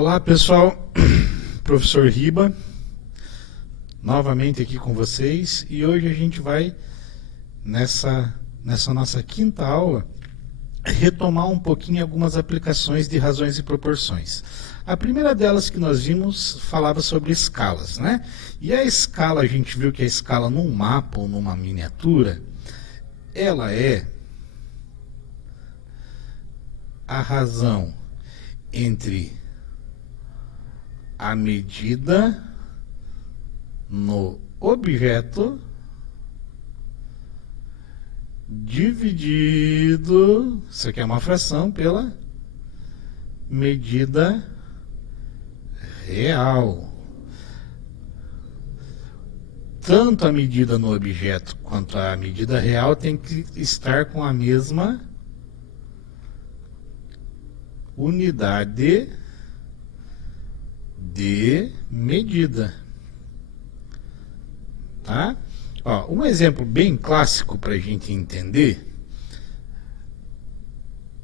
Olá pessoal, professor Riba, novamente aqui com vocês, e hoje a gente vai, nessa nossa quinta aula, retomar um pouquinho algumas aplicações de razões e proporções. A primeira delas que nós vimos falava sobre escalas, né? E a escala, a gente viu que a escala num mapa ou numa miniatura, ela é a razão entre a medida no objeto dividido, isso aqui é uma fração, pela medida real. Tanto a medida no objeto quanto a medida real tem que estar com a mesma unidade de medida, tá? Ó, um exemplo bem clássico para a gente entender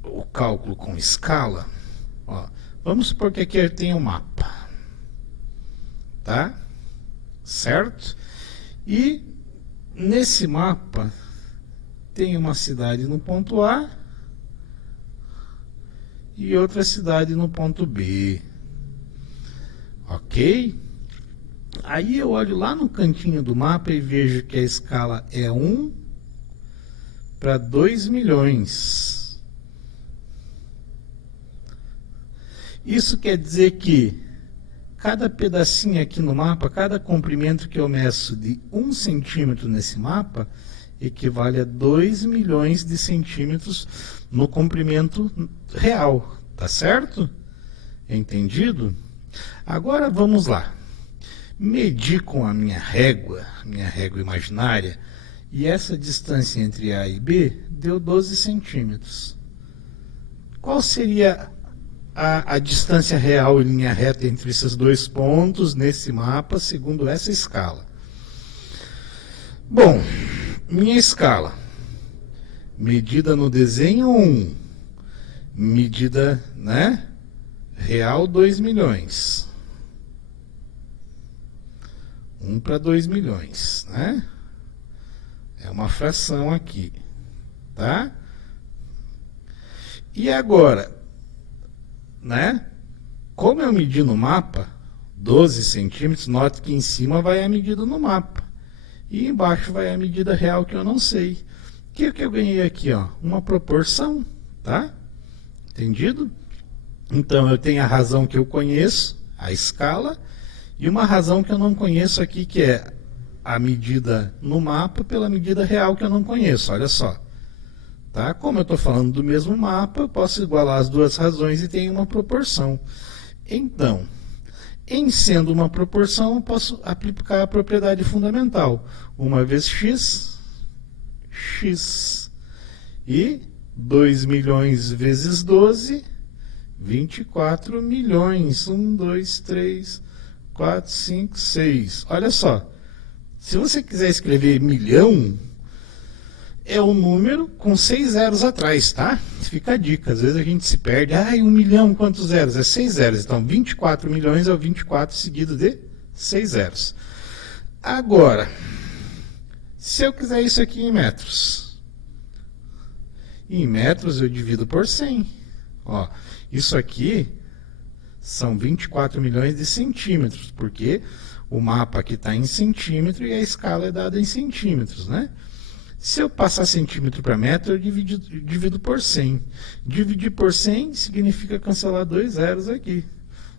o cálculo com escala. Ó, vamos supor que aqui tem um mapa, tá? Certo? E nesse mapa tem uma cidade no ponto A e outra cidade no ponto B. Ok? Aí eu olho lá no cantinho do mapa e vejo que a escala é 1 para 2 milhões. Isso quer dizer que cada pedacinho aqui no mapa, cada comprimento que eu meço de 1 centímetro nesse mapa, equivale a 2 milhões de centímetros no comprimento real. Tá certo? Entendido? Agora vamos lá. Medir com a minha régua imaginária, e essa distância entre A e B deu 12 centímetros. Qual seria a distância real em linha reta entre esses dois pontos nesse mapa, segundo essa escala? Bom, minha escala, medida no desenho 1, medida, né, real 2 milhões. 1 para 2 milhões, né? É uma fração aqui, tá? E agora, né? Como eu medi no mapa 12 centímetros, note que em cima vai a medida no mapa e embaixo vai a medida real que eu não sei. O que eu ganhei aqui, ó? Uma proporção, tá? Entendido? Então eu tenho a razão que eu conheço, a escala, e uma razão que eu não conheço aqui, que é a medida no mapa pela medida real que eu não conheço. Olha só. Tá? Como eu estou falando do mesmo mapa, eu posso igualar as duas razões e tem uma proporção. Então, em sendo uma proporção, eu posso aplicar a propriedade fundamental. 1 vezes x, x. E 2 milhões vezes 12, 24 milhões. 1, 2, 3... 4, 5, 6. Olha só, se você quiser escrever milhão, é um número com 6 zeros atrás, tá? Fica a dica, às vezes a gente se perde. Ah, 1 milhão, quantos zeros? É 6 zeros. Então, 24 milhões é o 24 seguido de 6 zeros. Agora, se eu quiser isso aqui em metros, eu divido por 100. Ó, isso aqui são 24 milhões de centímetros, porque o mapa aqui está em centímetro e a escala é dada em centímetros, né? Se eu passar centímetro para metro, eu divido por 100. Dividir por 100 significa cancelar 2 zeros aqui.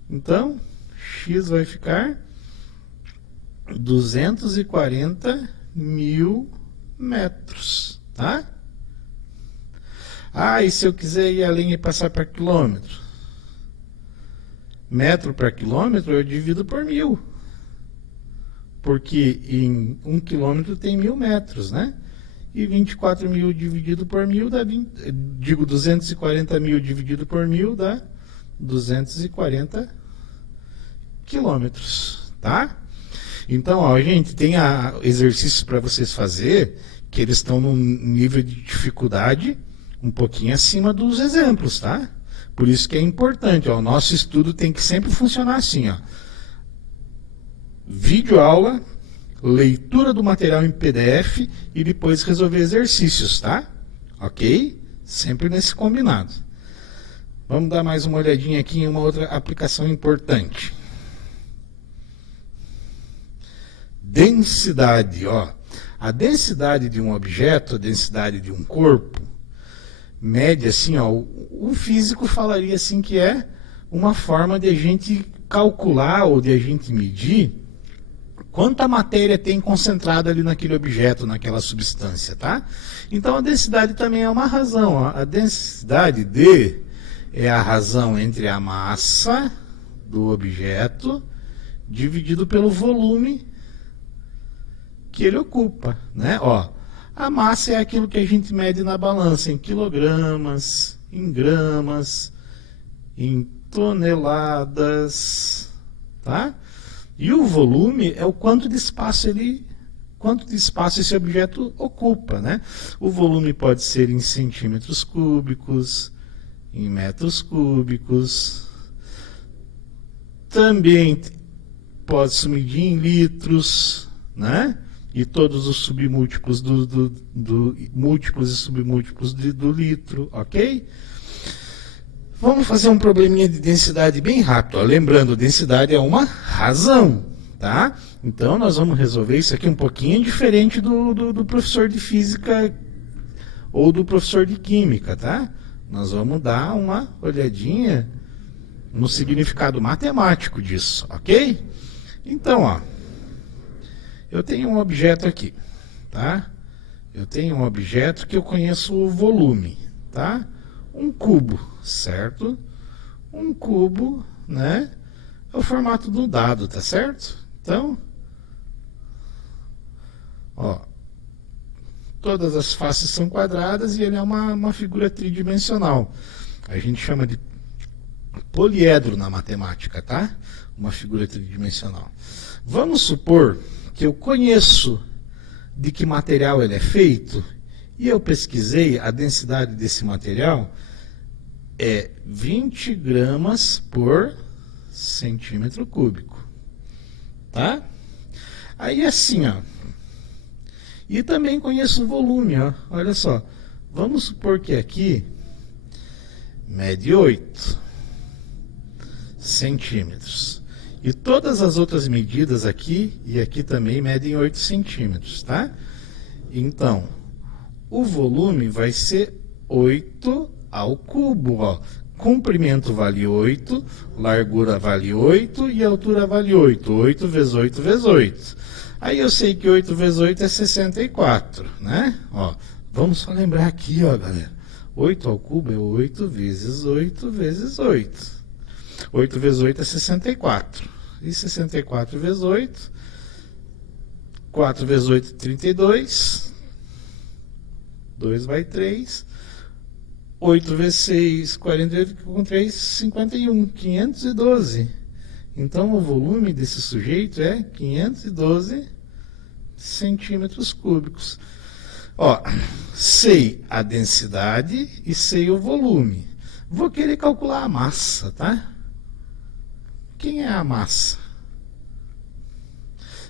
Então, x vai ficar 240 mil metros, tá? Ah, e se eu quiser ir além e passar para quilômetro? Metro para quilômetro eu divido por 1000, porque em 1 quilômetro tem 1000 metros, né? E 24 mil dividido por 1000 dá 240 mil dividido por 1000 dá 240 quilômetros, tá? Então, ó, gente, tem exercícios para vocês fazer que eles estão num nível de dificuldade um pouquinho acima dos exemplos, tá? Por isso que é importante, ó, o nosso estudo tem que sempre funcionar assim, ó. Videoaula, leitura do material em PDF e depois resolver exercícios, tá? Ok? Sempre nesse combinado. Vamos dar mais uma olhadinha aqui em uma outra aplicação importante. Densidade, ó. A densidade de um objeto, a densidade de um corpo, mede assim, ó, o físico falaria assim que é uma forma de a gente calcular ou de a gente medir quanta matéria tem concentrada ali naquele objeto, naquela substância, tá? Então a densidade também é uma razão, ó. A densidade D é a razão entre a massa do objeto dividido pelo volume que ele ocupa, né? Ó, a massa é aquilo que a gente mede na balança em quilogramas, em gramas, em toneladas, tá? E o volume é o quanto de espaço esse objeto ocupa, né? O volume pode ser em centímetros cúbicos, em metros cúbicos, também pode-se medir em litros, né? E todos os submúltiplos múltiplos e submúltiplos do litro, ok? Vamos fazer um probleminha de densidade bem rápido. Ó. Lembrando, densidade é uma razão, tá? Então, nós vamos resolver isso aqui um pouquinho diferente do professor de física ou do professor de química, tá? Nós vamos dar uma olhadinha no significado matemático disso, ok? Então, ó, eu tenho um objeto aqui, tá? Eu tenho um objeto que eu conheço o volume, tá? Um cubo, certo? Um cubo, né? É o formato do dado, tá certo? Então, ó, todas as faces são quadradas e ele é uma figura tridimensional. A gente chama de poliedro na matemática, tá? Uma figura tridimensional. Vamos supor que eu conheço de que material ele é feito e eu pesquisei a densidade desse material é 20 gramas por centímetro cúbico, tá? Aí assim, ó, e também conheço o volume, ó, olha só, vamos supor que aqui mede 8 centímetros. E todas as outras medidas aqui e aqui também medem 8 centímetros, tá? Então, o volume vai ser 8 ao cubo, ó. Comprimento vale 8, largura vale 8 e altura vale 8. 8 vezes 8 vezes 8. Aí eu sei que 8 vezes 8 é 64, né? Ó, vamos só lembrar aqui, ó, galera. 8 ao cubo é 8 vezes 8 vezes 8. 8 vezes 8 é 64. E 64 vezes 8. 4 vezes 8 é 32. 2 vai 3. 8 vezes 6, 48, com 3, 51. 512. Então, o volume desse sujeito é 512 centímetros cúbicos. Ó, sei a densidade e sei o volume. Vou querer calcular a massa, tá? Quem é a massa?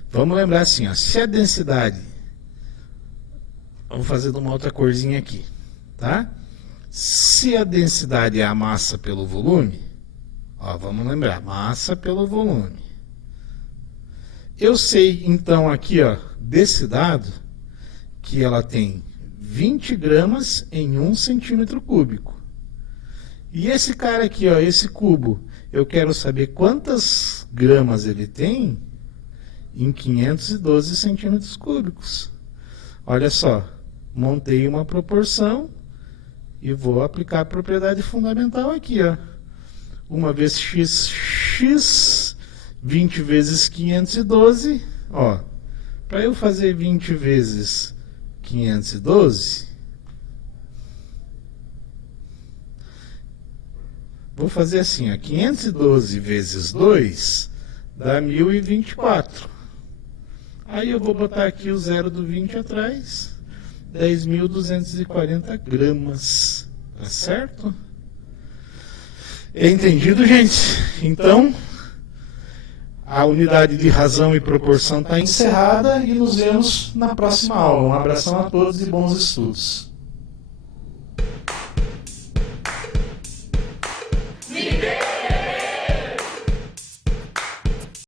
Vamos lembrar assim, ó, se a densidade... Vamos fazer de uma outra corzinha aqui, tá? Se a densidade é a massa pelo volume, ó, vamos lembrar, massa pelo volume. Eu sei, então, aqui, ó, desse dado, que ela tem 20 gramas em 1 centímetro cúbico. E esse cara aqui, ó, esse cubo, eu quero saber quantas gramas ele tem em 512 centímetros cúbicos. Olha só, montei uma proporção e vou aplicar a propriedade fundamental aqui, ó. 1 vezes x, 20 vezes 512, ó. Para eu fazer 20 vezes 512, vou fazer assim, ó, 512 vezes 2 dá 1024. Aí eu vou botar aqui o zero do 20 atrás, 10.240 gramas, tá certo? Entendido, gente? Então, a unidade de razão e proporção está encerrada e nos vemos na próxima aula. Um abração a todos e bons estudos.